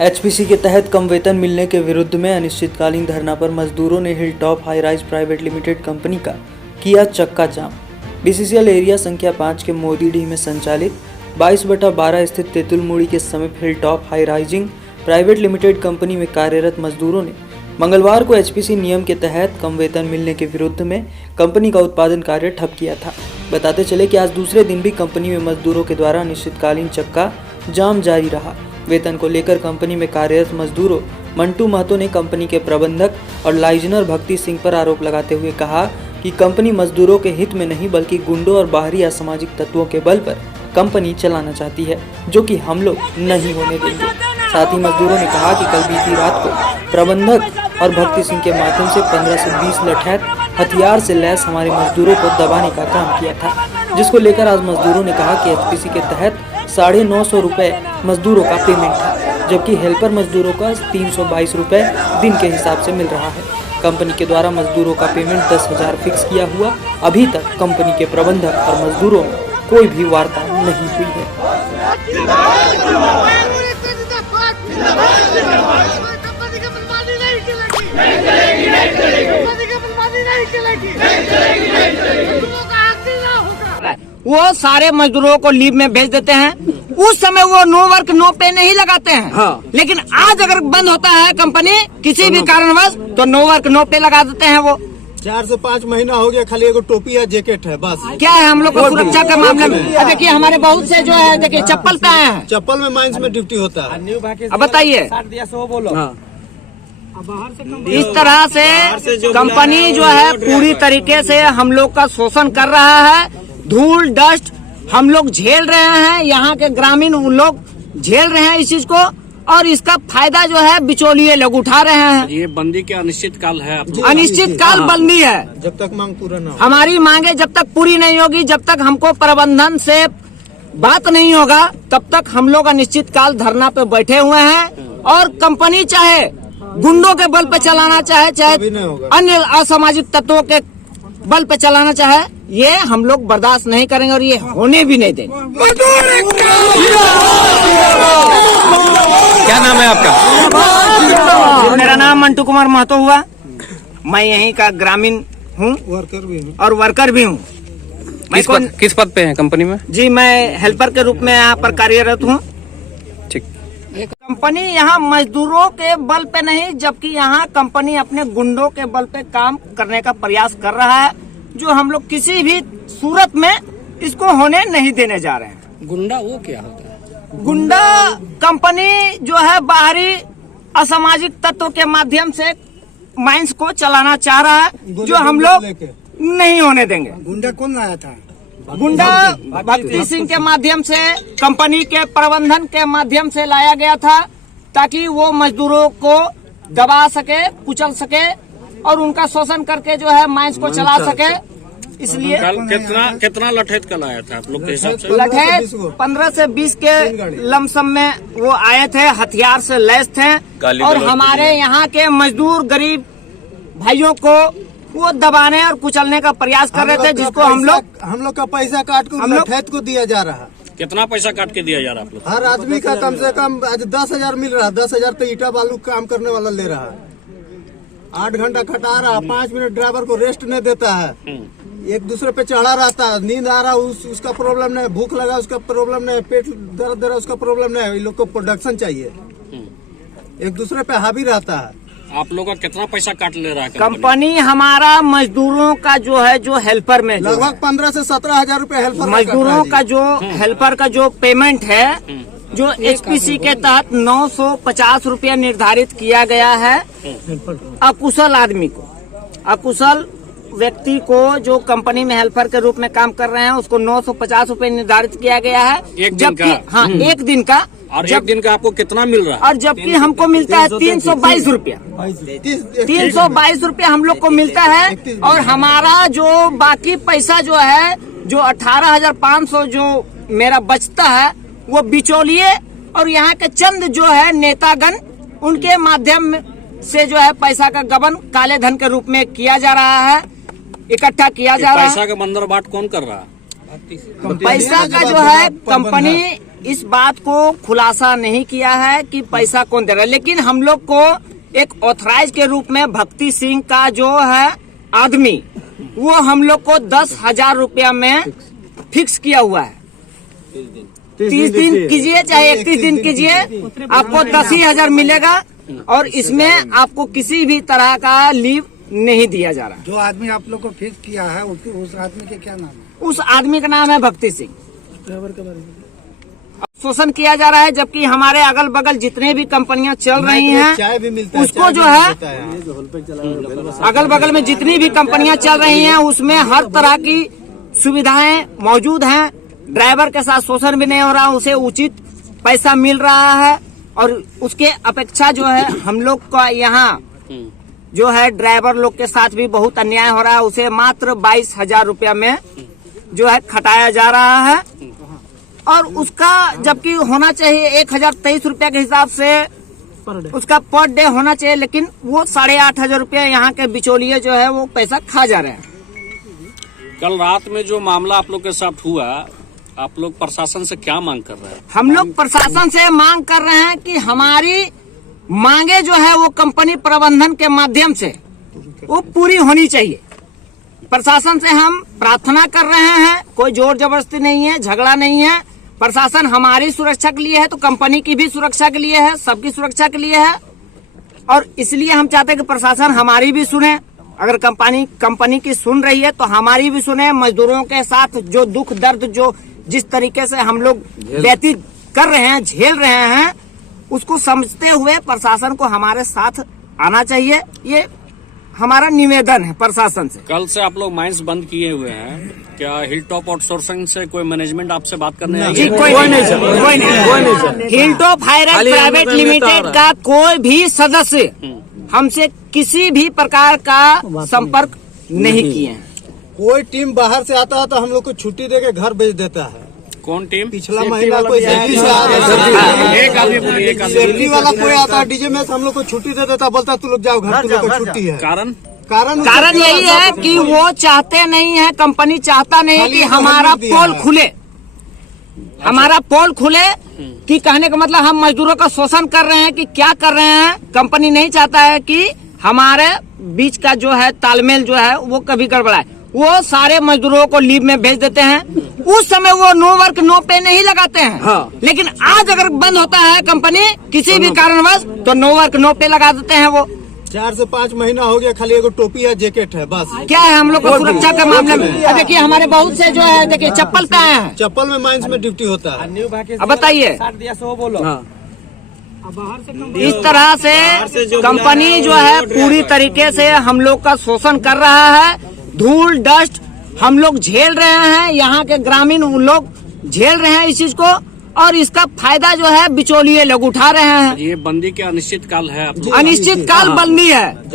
HPC के तहत कम वेतन मिलने के विरुद्ध में अनिश्चितकालीन धरना पर मजदूरों ने hill top high rise private limited company का किया चक्का जाम। बीसीसीएल एरिया संख्या 5 के मोदीडीह में संचालित 22/12 स्थित तेतुलमुड़ी के समीप hill top high rising private limited company में कार्यरत मजदूरों ने मंगलवार को एचपीसी नियम के तहत कम वेतन मिलने के विरुद्ध में कंपनी का उत्पादन कार्य ठप किया था। बताते चले कि आज दूसरे दिन भी कंपनी में मजदूरों के द्वारा अनिश्चितकालीन चक्का जाम जारी रहा। वेतन को लेकर कंपनी में कार्यरत मजदूरों मंटू महतो ने कंपनी के प्रबंधक और लाइजनर भक्ति सिंह पर आरोप लगाते हुए कहा कि कंपनी मजदूरों के हित में नहीं बल्कि गुंडों और बाहरी असामाजिक तत्वों के बल पर कंपनी चलाना चाहती है, जो कि हम लोग नहीं होने देंगे। साथ ही मजदूरों ने कहा कि कल बीती रात को प्रबंधक और भक्ति सिंह के माध्यम से 15 से 20 लठैत हथियार से लैस हमारे मजदूरों को दबाने का काम किया था, जिसको लेकर आज मजदूरों ने कहा कि एचपीसी के तहत 950 रुपये मजदूरों का पेमेंट था, जबकि हेल्पर मजदूरों का 322 रुपये दिन के हिसाब से मिल रहा है। कंपनी के द्वारा मजदूरों का पेमेंट 10,000 फिक्स किया हुआ। अभी तक कंपनी के प्रबंधक और मजदूरों में कोई भी वार्ता नहीं हुई है। वो सारे मजदूरों को लीव में भेज देते हैं। उस समय वो नो वर्क नो पे नहीं लगाते हैं। हाँ। लेकिन आज अगर बंद होता है कंपनी किसी भी कारणवश तो नो वर्क नो पे लगा देते हैं। वो 4 से 5 महीना हो गया, खाली एगो टोपी या जैकेट है बस। क्या है हम लोग को सुरक्षा के मामले में देखिए हमारे बहुत से जो है देखिए चप्पल पे आए हैं। चप्पल में माइंस में ड्यूटी होता है। अब बताइए इस तरह से कंपनी जो है पूरी तरीके से हम लोग का शोषण कर रहा है। धूल डस्ट हम लोग झेल रहे हैं, यहाँ के ग्रामीण लोग झेल रहे हैं इस चीज को, और इसका फायदा जो है बिचौलिए लोग उठा रहे हैं। ये बंदी के अनिश्चित काल है। अनिश्चित काल बंदी है जब तक मांग पूरा न हो। हमारी मांगे जब तक पूरी नहीं होगी, जब तक हमको प्रबंधन से बात नहीं होगा, तब तक हम लोग अनिश्चित काल धरना पे बैठे हुए हैं। और कंपनी चाहे गुंडों के बल पे चलाना चाहे अन्य असामाजिक तत्वों के बल पे चलाना चाहे, ये हम लोग बर्दाश्त नहीं करेंगे और ये होने भी नहीं देंगे। क्या नाम है आपका? मेरा नाम मंटू कुमार महतो हुआ। मैं यहीं का ग्रामीण हूँ, वर्कर भी हूँ और वर्कर भी हूँ। किस पद पे हैं कंपनी में? जी मैं हेल्पर के रूप में यहाँ पर कार्यरत हूँ। ठीक। कंपनी यहाँ मजदूरों के बल पे नहीं, जबकि यहाँ कंपनी अपने गुंडों के बल पे काम करने का प्रयास कर रहा है, जो हम लोग किसी भी सूरत में इसको होने नहीं देने जा रहे हैं। गुंडा वो क्या होता है? गुंडा कंपनी जो है बाहरी असामाजिक तत्व के माध्यम से माइंस को चलाना चाह रहा है, जो हम लोग नहीं होने देंगे। गुंडा कौन लाया था? गुंडा भक्ति सिंह के माध्यम से, कंपनी के प्रबंधन के माध्यम से लाया गया था, ताकि वो मजदूरों को दबा सके, कुचल सके और उनका शोषण करके जो है माइंस को चला सके। इसलिए कितना लठैत कल आया था आप लोग के हिसाब से? लठैत 15 से 20 के लमसम में वो आए थे, हथियार से लैस थे, और हमारे यहाँ के मजदूर गरीब भाइयों को वो दबाने और कुचलने का प्रयास कर रहे थे, जिसको हम लोग का पैसा काट कर लठैत को दिया जा रहा है। कितना पैसा काट के दिया जा रहा है आप लोग? हर आदमी का कम से कम 10,000 मिल रहा है। 10,000 तो ईटा बालू काम करने वाला ले रहा है। 8 घंटा खटा रहा है, 5 मिनट ड्राइवर को रेस्ट नहीं देता है। एक दूसरे पे चढ़ा रहता है, नींद आ रहा उसका प्रॉब्लम नहीं, भूख लगा उसका प्रॉब्लम नहीं, पेट दर्द दे रहा उसका प्रॉब्लम नहीं। इन लोग को प्रोडक्शन चाहिए, एक दूसरे पे हावी रहता है। आप लोग का कितना पैसा काट ले रहा है कंपनी? हमारा मजदूरों का जो है जो हेल्पर में लगभग 15 से 17,000 रूपए हेल्पर मजदूरों का जो हेल्पर का जो पेमेंट है, जो एचपीसी के तहत 950 रुपया निर्धारित किया गया है अकुशल आदमी को, अकुशल व्यक्ति को जो कंपनी में हेल्पर के रूप में काम कर रहे हैं, उसको 950 रुपए निर्धारित किया गया है। जबकि हाँ एक दिन का, और एक दिन का आपको कितना मिल रहा है? और जबकि हमको मिलता है 322 रुपया। 322 रुपया हम लोग को मिलता है, और हमारा जो बाकी पैसा जो है, जो 18,500 जो मेरा बचता है, वो बिचौलिए और यहाँ के चंद जो है नेतागण, उनके माध्यम से जो है पैसा का गबन काले धन के रूप में किया जा रहा है, इकट्ठा किया जा रहा है। पैसा का बंदरबाट कौन कर रहा है? पैसा का जो है कंपनी इस बात को खुलासा नहीं किया है कि पैसा कौन दे रहा है, लेकिन हम लोग को एक ऑथराइज के रूप में भक्ति सिंह का जो है आदमी, वो हम लोग को 10,000 रुपया में फिक्स किया हुआ है। 30 दिन कीजिए चाहे 31 दिन कीजिए, आपको 10,000 मिलेगा और इसमें आपको किसी भी तरह का लीव नहीं दिया जा रहा। जो आदमी आप लोग को फिक्स किया है उस आदमी के क्या नाम है? उस आदमी का नाम है भक्ति सिंह। शोषण किया जा रहा है, जबकि हमारे अगल बगल जितने भी कंपनियां चल रही हैं चाय भी मिलता है, उसको जो है अगल बगल में जितनी भी कंपनियां चल रही हैं उसमें हर तरह की सुविधाएं मौजूद हैं। ड्राइवर के साथ शोषण भी नहीं हो रहा, उसे उचित पैसा मिल रहा है और उसके अपेक्षा जो है हम लोग का यहाँ जो है ड्राइवर लोग के साथ भी बहुत अन्याय हो रहा है। उसे मात्र 22,000 रुपया में जो है खटाया जा रहा है और उसका जबकि होना चाहिए 1,023 रुपया के हिसाब से उसका पर डे होना चाहिए, लेकिन वो 8,500 रुपया यहाँ के बिचौलिए जो है वो पैसा खा जा रहे हैं। कल रात में जो मामला आप लोग के साथ हुआ, आप लोग प्रशासन से क्या मांग कर रहे हैं? हम लोग प्रशासन से मांग कर रहे हैं कि हमारी मांगे जो है वो कंपनी प्रबंधन के माध्यम से वो पूरी होनी चाहिए। प्रशासन से हम प्रार्थना कर रहे हैं, कोई जोर जबरदस्ती नहीं है, झगड़ा नहीं है। प्रशासन हमारी सुरक्षा के लिए है तो कंपनी की भी सुरक्षा के लिए है, सबकी सुरक्षा के लिए है और इसलिए हम चाहते हैं कि प्रशासन हमारी भी सुने। अगर कंपनी की सुन रही है तो हमारी भी सुने। मजदूरों के साथ जो दुख दर्द जो जिस तरीके से हम लोग व्यतीत कर रहे हैं, झेल रहे हैं, उसको समझते हुए प्रशासन को हमारे साथ आना चाहिए। ये हमारा निवेदन है प्रशासन से। कल से आप लोग माइंस बंद किए हुए हैं, क्या हिल टॉप आउटसोर्सिंग से कोई मैनेजमेंट आपसे बात करने आई जी है? कोई नहीं। Hill top high-rise private limited का कोई भी सदस्य हमसे किसी भी प्रकार का संपर्क नहीं किए हैं। कोई टीम बाहर से आता है तो हम लोग को छुट्टी देके घर भेज देता है। कौन टीम? पिछला महीना कोई सेफ्टी से आ रहा है, एक आदमी बोलिए, एक आदमी। सेफ्टी वाला कोई आता है डीजे में, हम लोग को छुट्टी दे देता, बोलता तू लोग जाओ घर, तुम लोग को छुट्टी है। कारण यही है कि वो चाहते नहीं है, कंपनी चाहता नहीं है कि हमारा पोल खुले, हमारा पोल खुले। कि कहने का मतलब हम मजदूरों का शोषण कर रहे हैं कि क्या कर रहे हैं। कंपनी नहीं चाहता है कि हमारे बीच का जो है तालमेल जो है वो कभी गड़बड़ाए। वो सारे मजदूरों को लीव में भेज देते हैं। उस समय वो नो वर्क नो पे नहीं लगाते हैं, लेकिन आज अगर बंद होता है कंपनी किसी भी कारणवश तो नो वर्क नो पे लगा देते हैं। वो 4 से 5 महीना हो गया, खाली एगो टोपी है, जैकेट है, बस। क्या है हम लोग को सुरक्षा के मामले में? देखिए हमारे बहुत से जो है देखिए चप्पल पे आए हैं, चप्पल में माइंस में ड्यूटी होता है। अब बताइए इस तरह से कंपनी जो है पूरी तरीके से हम लोग का शोषण कर रहा है। धूल डस्ट हम लोग झेल रहे हैं, यहाँ के ग्रामीण लोग झेल रहे हैं इस चीज को और इसका फायदा जो है बिचौलिए लोग उठा रहे हैं। ये बंदी के अनिश्चित काल है? अनिश्चित काल बंदी है।